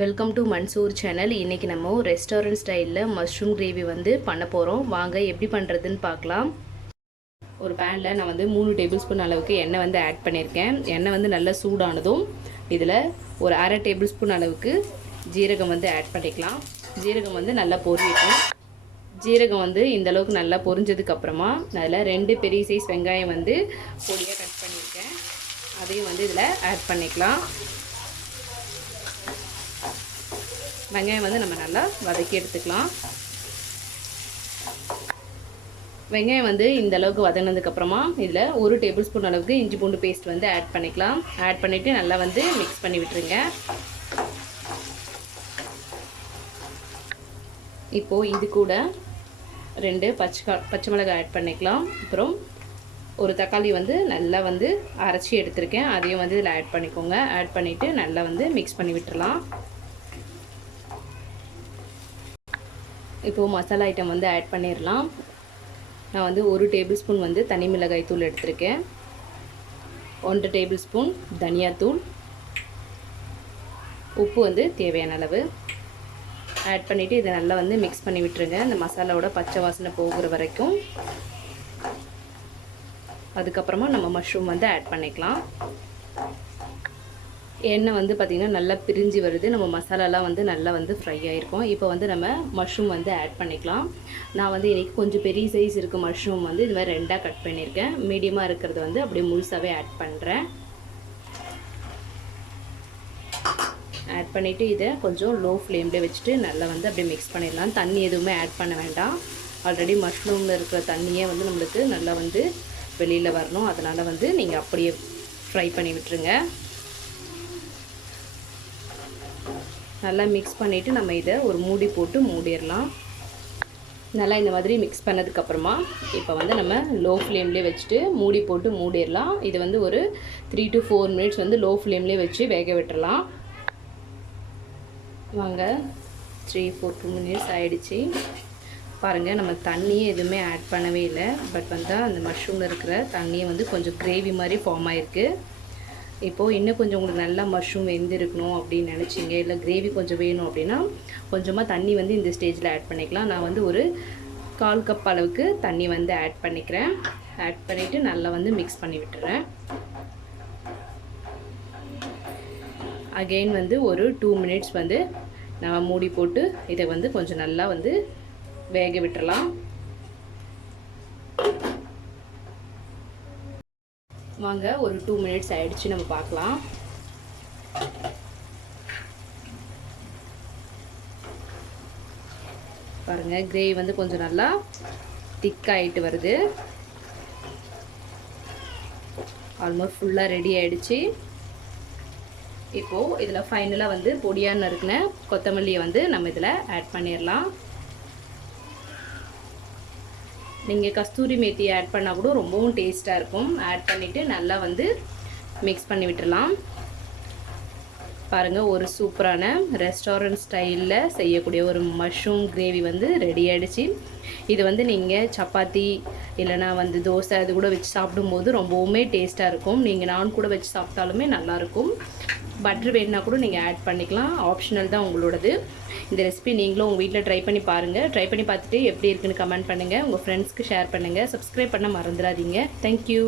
Welcome to Mansoor channel. இன்றைக்கி நம்ம restaurant ஸ்டைலில் மஷ்ரூம் கிரேவி வந்து பண்ண போகிறோம். வாங்க எப்படி பண்ணுறதுன்னு பார்க்கலாம். ஒரு பேனில் நான் வந்து 3 டேபிள் ஸ்பூன் அளவுக்கு எண்ணெய் வந்து ஆட் பண்ணியிருக்கேன். எண்ணெய் வந்து நல்லா சூடானதும் இதில் ஒரு அரை டேபிள் ஸ்பூன் அளவுக்கு ஜீரகம் வந்து ஆட் பண்ணிக்கலாம். ஜீரகம் வந்து நல்லா பொரியட்டும். ஜீரகம் வந்து இந்த அளவுக்கு நல்லா பொரிஞ்சதுக்கப்புறமா அதில் 2 பெரிய சைஸ் வெங்காயம் வந்து பொடியாக கட் பண்ணியிருக்கேன். அதையும் வந்து இதில் ஆட் பண்ணிக்கலாம். வெங்காயம் வந்து நம்ம நல்லா வதக்கி எடுத்துக்கலாம். வெங்காயம் வந்து இந்த அளவுக்கு வதங்கினதுக்கப்புறமா இதில் 1 டேபிள் ஸ்பூன் அளவுக்கு இஞ்சி பூண்டு பேஸ்ட் வந்து ஆட் பண்ணிக்கலாம். ஆட் பண்ணிவிட்டு நல்லா வந்து மிக்ஸ் பண்ணி விட்டுருங்க. இப்போது இது கூட 2 பச்சை மிளகாய் ஆட் பண்ணிக்கலாம். அப்புறம் ஒரு தக்காளி வந்து நல்லா வந்து அரைச்சி எடுத்துருக்கேன். அதையும் வந்து இதில் ஆட் பண்ணிக்கோங்க. ஆட் பண்ணிவிட்டு நல்லா வந்து மிக்ஸ் பண்ணி விட்டுறலாம். இப்போது மசாலா ஐட்டம் வந்து ஆட் பண்ணிடலாம். நான் வந்து 1 டேபிள் ஸ்பூன் வந்து தனி மிளகாய் தூள் எடுத்திருக்கேன். 1 டேபிள் ஸ்பூன் தனியாத்தூள், உப்பு வந்து தேவையான அளவு ஆட் பண்ணிவிட்டு இதை நல்லா வந்து மிக்ஸ் பண்ணி விட்டுருங்க. இந்த மசாலாவோட பச்சை வாசனை போகிற வரைக்கும். அதுக்கப்புறமா நம்ம மஷ்ரூம் வந்து ஆட் பண்ணிக்கலாம். எண்ணெய் வந்து பார்த்திங்கன்னா நல்லா பிரிஞ்சு வருது. நம்ம மசாலாலாம் வந்து நல்லா வந்து ஃப்ரை ஆகிருக்கும். இப்போ வந்து நம்ம மஷ்ரூம் வந்து ஆட் பண்ணிக்கலாம். நான் வந்து இன்றைக்கி கொஞ்சம் பெரிய சைஸ் இருக்க மஷ்ரூம் வந்து இது மாதிரி 2ஆக கட் பண்ணியிருக்கேன். மீடியமாக இருக்கிறது வந்து அப்படியே முழுசாகவே ஆட் பண்ணுறேன். ஆட் பண்ணிவிட்டு இதை கொஞ்சம் லோ ஃப்ளேம்லேயே வச்சுட்டு நல்லா வந்து அப்படியே மிக்ஸ் பண்ணிடலாம். தண்ணி எதுவுமே ஆட் பண்ண வேண்டாம். ஆல்ரெடி மஷ்ரூமில் இருக்கிற தண்ணியே வந்து நம்மளுக்கு நல்லா வந்து வெளியில் வரணும். அதனால் வந்து நீங்கள் அப்படியே ஃப்ரை பண்ணி விட்டுருங்க. நல்லா மிக்ஸ் பண்ணிவிட்டு நம்ம இதை ஒரு மூடி போட்டு மூடிடலாம். நல்லா இந்த மாதிரி மிக்ஸ் பண்ணதுக்கப்புறமா இப்போ வந்து நம்ம லோ ஃப்ளேம்லேயே வச்சுட்டு மூடி போட்டு மூடிடலாம். இது வந்து ஒரு 3 to 4 மினிட்ஸ் வந்து லோ ஃப்ளேம்லேயே வச்சு வேக விட்டுறலாம். வாங்க 3-4 மினிட்ஸ் ஆகிடுச்சி. பாருங்கள், நம்ம தண்ணியே எதுவுமே ஆட் பண்ணவே இல்லை. பட் வந்து அந்த மஷ்ரூமில் இருக்கிற தண்ணியை வந்து கொஞ்சம் கிரேவி மாதிரி ஃபார்ம் ஆகிருக்கு. இப்போது இன்னும் கொஞ்சம் உங்களுக்கு நல்லா மஷ்ரூம் வெந்திருக்கணும் அப்படின்னு நினச்சிங்க, இல்லை கிரேவி கொஞ்சம் வேணும் அப்படின்னா கொஞ்சமாக தண்ணி வந்து இந்த ஸ்டேஜில் ஆட் பண்ணிக்கலாம். நான் வந்து ஒரு 1/4 கப் அளவுக்கு தண்ணி வந்து ஆட் பண்ணிக்கிறேன். ஆட் பண்ணிவிட்டு நல்லா வந்து மிக்ஸ் பண்ணி விட்டுறேன். அகெயின் வந்து ஒரு 2 மினிட்ஸ் வந்து நம்ம மூடி போட்டு இதை வந்து கொஞ்சம் நல்லா வந்து வேக விட்டுறலாம். வாங்க ஒரு 2 மினிட்ஸ் ஆகிடுச்சு, நம்ம பார்க்கலாம். பாருங்கள், கிரேவி வந்து கொஞ்சம் நல்லா திக்காகிட்டு வருது. ஆல்மோஸ்ட் ஃபுல்லாக ரெடி ஆகிடுச்சு. இப்போது இதில் ஃபைனலாக வந்து பொடியாக நறுக்கின கொத்தமல்லியை வந்து நம்ம இதில் ஆட் பண்ணிடலாம். நீங்கள் கஸ்தூரி மேத்தி ஆட் பண்ணால் கூட ரொம்பவும் டேஸ்ட்டாக இருக்கும். ஆட் பண்ணிவிட்டு நல்லா வந்து மிக்ஸ் பண்ணி விட்டுடலாம். பாருங்கள், ஒரு சூப்பரான ரெஸ்டாரண்ட் ஸ்டைலில் செய்யக்கூடிய ஒரு மஷ்ரூம் கிரேவி வந்து ரெடி ஆகிடுச்சு. இது வந்து நீங்கள் சப்பாத்தி இல்லைனா வந்து தோசை அது கூட வச்சு சாப்பிடும்போது ரொம்பவுமே டேஸ்ட்டாக இருக்கும். நீங்கள் நான் கூட வச்சு சாப்பிட்டாலுமே நல்லாயிருக்கும். பட்டர் வேணுன்னா கூட நீங்கள் ஆட் பண்ணிக்கலாம். ஆப்ஷனல் தான் உங்களோடது. இந்த ரெசிபி நீங்களும் உங்கள் வீட்டில் ட்ரை பண்ணி பாருங்கள். ட்ரை பண்ணி பார்த்துட்டு எப்படி இருக்குன்னு கமெண்ட் பண்ணுங்கள். உங்கள் ஃப்ரெண்ட்ஸ்க்கு ஷேர் பண்ணுங்கள். சப்ஸ்கிரைப் பண்ண மறந்துடாதீங்க. தேங்க்யூ.